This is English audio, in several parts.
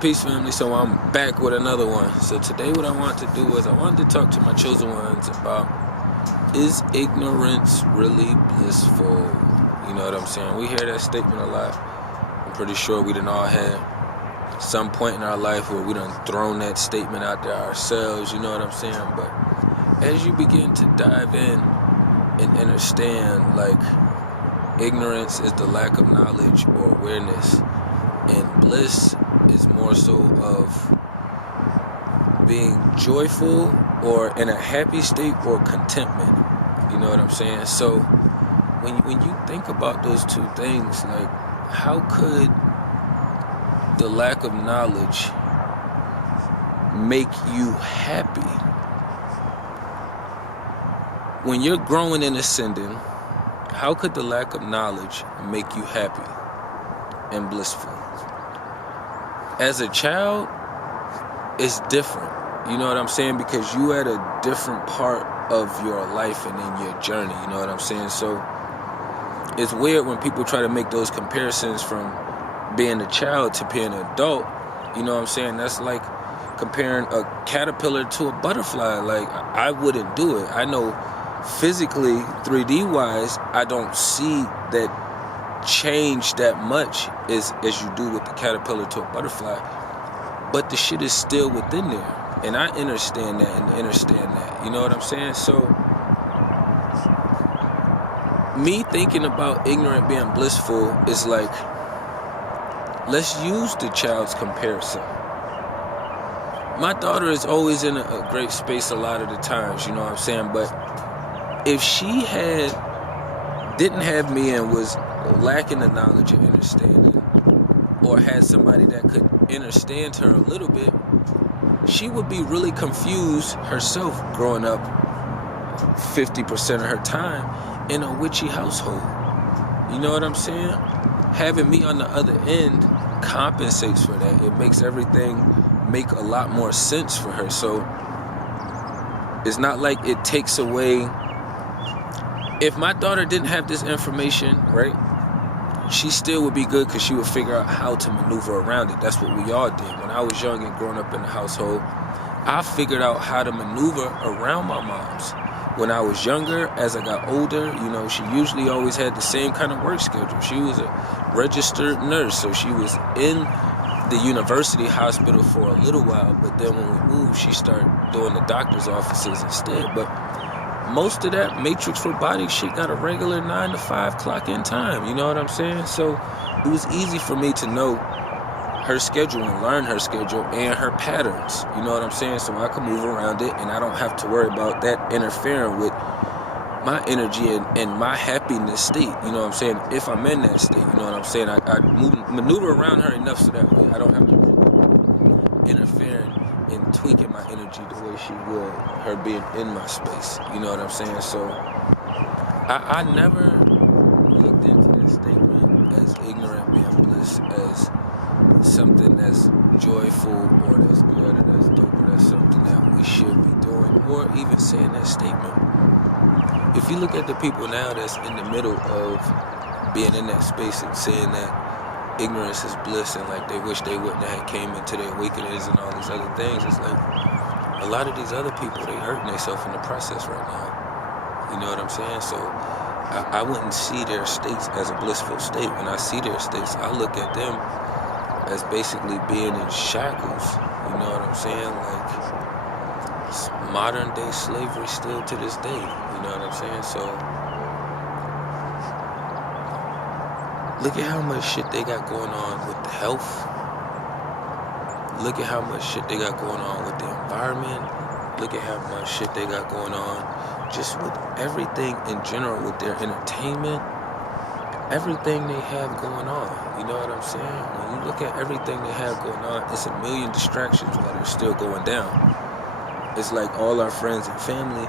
Peace family, so I'm back with another one. So today what I want to do is I wanted to talk to my chosen ones about, is ignorance really blissful? You know what I'm saying? We hear that statement a lot. I'm pretty sure we done all had some point in our life where we done thrown that statement out there ourselves, you know what I'm saying? But as you begin to dive in and understand, like, ignorance is the lack of knowledge or awareness, and bliss is more so of being joyful or in a happy state or contentment. You know what I'm saying? So when you think about those two things, like, how could the lack of knowledge make you happy? When you're growing and ascending, how could the lack of knowledge make you happy and blissful? As a child, it's different. You know what I'm saying? Because you at a different part of your life and in your journey. You know what I'm saying? So it's weird when people try to make those comparisons from being a child to being an adult. You know what I'm saying? That's like comparing a caterpillar to a butterfly. Like, I wouldn't do it. I know physically, 3D wise, I don't see that change that much as you do with the caterpillar to a butterfly, but the shit is still within there, and I understand that. You know what I'm saying? So me thinking about ignorant being blissful is like, let's use the child's comparison. My daughter is always in a great space a lot of the times, you know what I'm saying? But if she didn't have me and was lacking the knowledge and understanding, or had somebody that could understand her a little bit, she would be really confused herself growing up 50% of her time in a witchy household. You know what I'm saying? Having me on the other end compensates for that. It makes everything make a lot more sense for her. So it's not like it takes away. If my daughter didn't have this information, right, she still would be good because she would figure out how to maneuver around it. That's what we all did. When I was young and growing up in the household, I figured out how to maneuver around my moms. When I was younger, as I got older, you know, she usually always had the same kind of work schedule. She was a registered nurse, so she was in the university hospital for a little while, but then when we moved, she started doing the doctor's offices instead. But most of that matrix robotic shit got a regular 9 to 5 clock in time. You know what I'm saying? So it was easy for me to know her schedule and learn her schedule and her patterns. You know what I'm saying? So I can move around it and I don't have to worry about that interfering with my energy and my happiness state. You know what I'm saying? If I'm in that state, you know what I'm saying? I maneuver around her enough so that way I don't have to interfere and tweaking my energy the way she would, her being in my space. You know what I'm saying? So I never looked into that statement as ignorant being bliss as something that's joyful or that's good or that's dope or that's something that we should be doing, or even saying that statement. If you look at the people now that's in the middle of being in that space and saying that ignorance is bliss and like they wish they wouldn't have came into their awakenings and all these other things, it's like a lot of these other people, they hurting themselves in the process right now. You know what I'm saying? So I wouldn't see their states as a blissful state. When I see their states, I look at them as basically being in shackles. You know what I'm saying? Like modern day slavery still to this day. You know what I'm saying? So look at how much shit they got going on with the health. Look at how much shit they got going on with the environment. Look at how much shit they got going on just with everything in general, with their entertainment, everything they have going on. You know what I'm saying? When you look at everything they have going on, it's a million distractions while they're still going down. It's like all our friends and family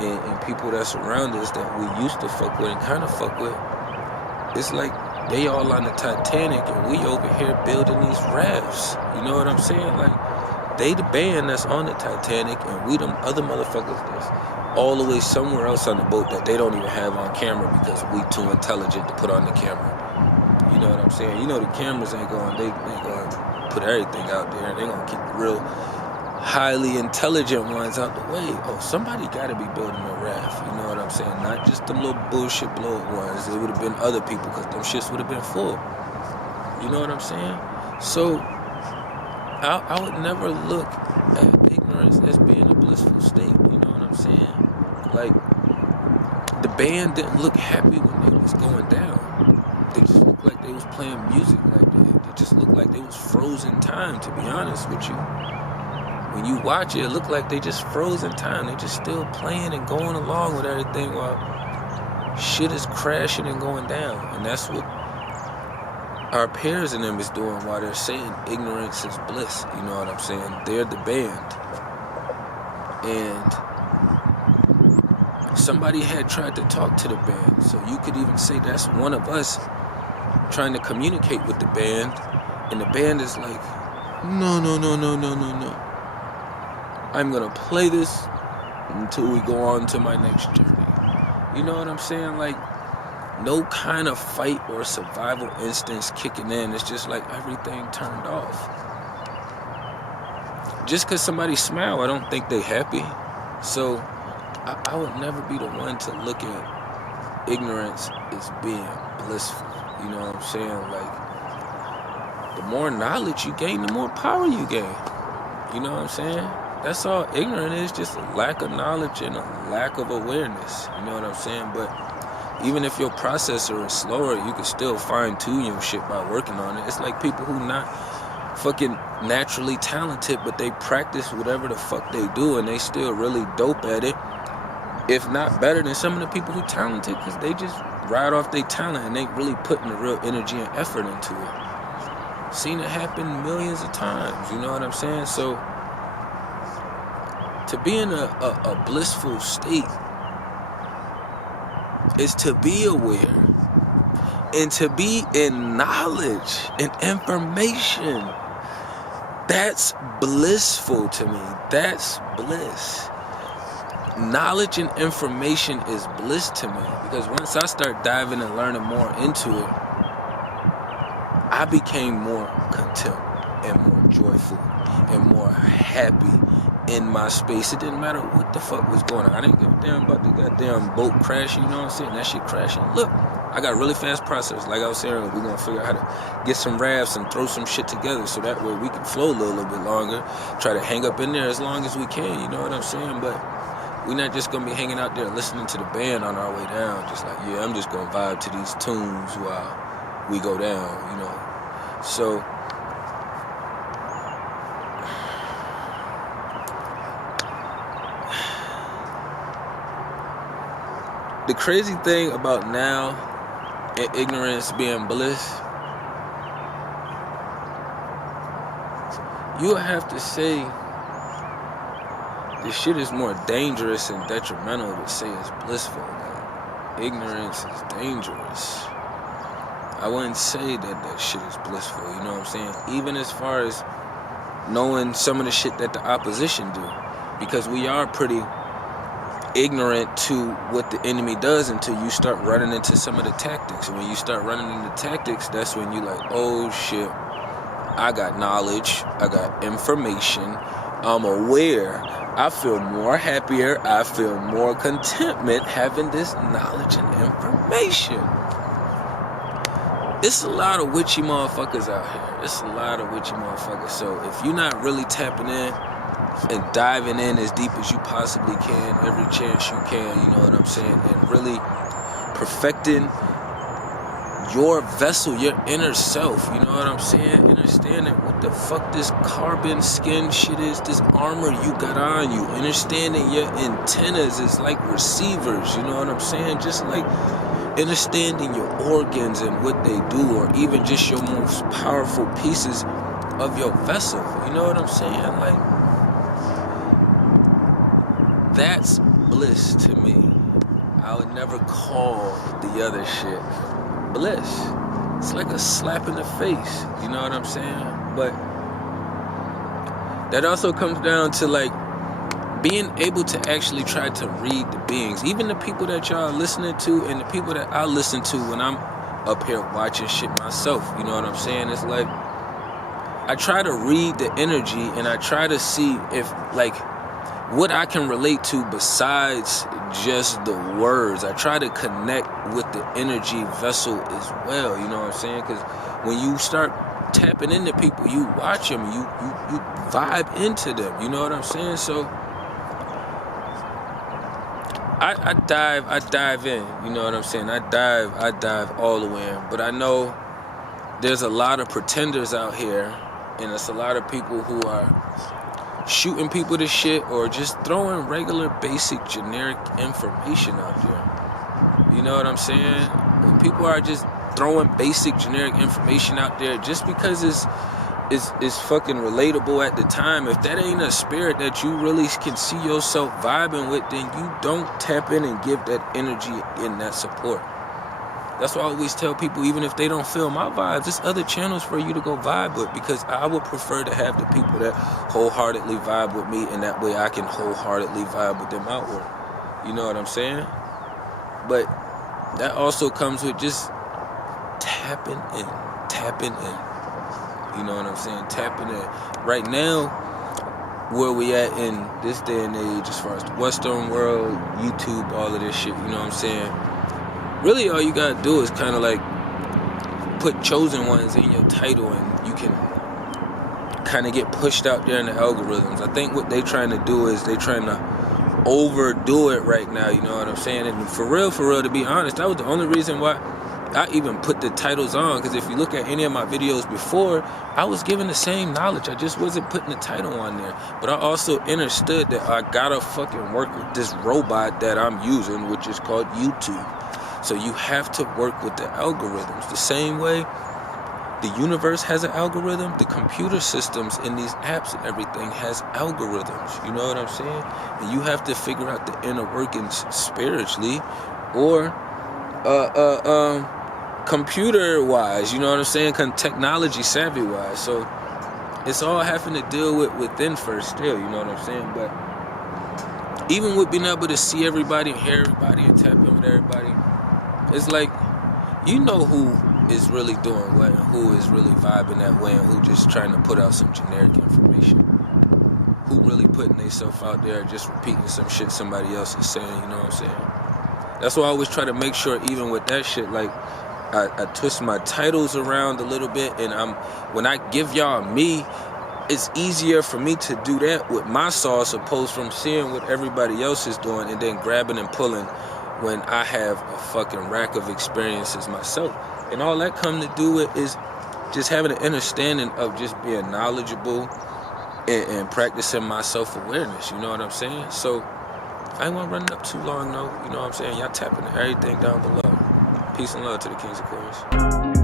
and people that surround us that we used to fuck with and kind of fuck with, it's like they all on the Titanic and we over here building these rafts. You know what I'm saying? Like, they the band that's on the Titanic and we them other motherfuckers that's all the way somewhere else on the boat that they don't even have on camera because we too intelligent to put on the camera. You know what I'm saying? You know the cameras ain't going put everything out there, and they're gonna keep the real highly intelligent ones out the way. Oh, somebody gotta be building a raft, you know what I'm saying? Not just them little bullshit blow up ones. It would have been other people, because them shits would have been full. You know what I'm saying? So I would never look at ignorance as being a blissful state, you know what I'm saying? Like, the band didn't look happy when they was going down. They just looked like they was playing music like that. They just looked like they was frozen time, to be honest with you. When you watch it, it looked like they just frozen time. They just still playing and going along with everything while shit is crashing and going down. And that's what our peers in them is doing while they're saying ignorance is bliss. You know what I'm saying? They're the band. And somebody had tried to talk to the band. So you could even say that's one of us trying to communicate with the band. And the band is like, no. I'm going to play this until we go on to my next journey. You know what I'm saying? Like, no kind of fight or survival instincts kicking in. It's just like everything turned off. Just because somebody smile, I don't think they happy. So I would never be the one to look at ignorance as being blissful. You know what I'm saying? Like, the more knowledge you gain, the more power you gain. You know what I'm saying? That's all ignorant is, just a lack of knowledge and a lack of awareness. You know what I'm saying? But even if your processor is slower, you can still fine-tune your shit by working on it. It's like people who not fucking naturally talented, but they practice whatever the fuck they do, and they still really dope at it, if not better than some of the people who talented, because they just ride off their talent and they really putting the real energy and effort into it. Seen it happen millions of times, you know what I'm saying? So to be in a blissful state is to be aware and to be in knowledge and information. That's blissful to me. That's bliss. Knowledge and information is bliss to me, because once I start diving and learning more into it, I became more content and more joyful and more happy in my space. It didn't matter what the fuck was going on. I didn't give a damn about the goddamn boat crashing, you know what I'm saying? That shit crashing. Look, I got really fast process. Like I was saying, we're going to figure out how to get some rafts and throw some shit together so that way we can flow a little bit longer. Try to hang up in there as long as we can, you know what I'm saying? But we're not just going to be hanging out there listening to the band on our way down. Just like, yeah, I'm just going to vibe to these tunes while we go down, you know? So the crazy thing about now and ignorance being bliss, you would have to say this shit is more dangerous and detrimental to say it's blissful. Like, ignorance is dangerous. I wouldn't say that shit is blissful, you know what I'm saying? Even as far as knowing some of the shit that the opposition do. Because we are pretty ignorant to what the enemy does until you start running into some of the tactics. And when you start running into tactics, that's when you like, oh shit, I got knowledge, I got information, I'm aware, I feel more happier, I feel more contentment having this knowledge and information. It's a lot of witchy motherfuckers out here. It's a lot of witchy motherfuckers. So if you're not really tapping in and diving in as deep as you possibly can, every chance you can, you know what I'm saying, and really perfecting your vessel, your inner self, you know what I'm saying, understanding what the fuck this carbon skin shit is, this armor you got on you, understanding your antennas is like receivers, you know what I'm saying, just like understanding your organs and what they do, or even just your most powerful pieces of your vessel, you know what I'm saying, like, that's bliss to me. I would never call the other shit bliss. It's like a slap in the face, you know what I'm saying? But that also comes down to like being able to actually try to read the beings, even the people that y'all are listening to and the people that I listen to when I'm up here watching shit myself, you know what I'm saying? It's like I try to read the energy, and I try to see if, like, what I can relate to besides just the words. I try to connect with the energy vessel as well, you know what I'm saying? Because when you start tapping into people, you watch them, you vibe into them, you know what I'm saying? So I dive in, you know what I'm saying? I dive all the way in. But I know there's a lot of pretenders out here, and it's a lot of people who are shooting people to shit or just throwing regular, basic, generic information out there. You know what I'm saying? When people are just throwing basic, generic information out there just because it's fucking relatable at the time, if that ain't a spirit that you really can see yourself vibing with, then you don't tap in and give that energy and that support. That's why I always tell people, even if they don't feel my vibes, there's other channels for you to go vibe with, because I would prefer to have the people that wholeheartedly vibe with me, and that way I can wholeheartedly vibe with them outward. You know what I'm saying? But that also comes with just tapping in. You know what I'm saying? Tapping in. Right now, where we at in this day and age, as far as the Western world, YouTube, all of this shit, you know what I'm saying? Really, all you gotta do is kind of like put chosen ones in your title, and you can kind of get pushed out there in the algorithms. I think what they trying to do is they trying to overdo it right now, you know what I'm saying? And for real, to be honest, that was the only reason why I even put the titles on, because if you look at any of my videos before, I was giving the same knowledge. I just wasn't putting the title on there. But I also understood that I gotta fucking work with this robot that I'm using, which is called YouTube. So you have to work with the algorithms. The same way the universe has an algorithm, the computer systems in these apps and everything has algorithms. You know what I'm saying? And you have to figure out the inner workings spiritually or computer-wise, you know what I'm saying? Technology savvy-wise. So it's all having to deal with within first still, you know what I'm saying? But even with being able to see everybody and hear everybody and tap in with everybody, it's like, you know who is really doing what and who is really vibing that way and who just trying to put out some generic information. Who really putting themselves out there just repeating some shit somebody else is saying, you know what I'm saying? That's why I always try to make sure, even with that shit, like, I twist my titles around a little bit, and when I give y'all me, it's easier for me to do that with my sauce opposed from seeing what everybody else is doing and then grabbing and pulling when I have a fucking rack of experiences myself. And all that come to do with is just having an understanding of just being knowledgeable and practicing my self-awareness, you know what I'm saying? So I ain't want to run it up too long, though, you know what I'm saying? Y'all tapping everything down below. Peace and love to the kings and queens.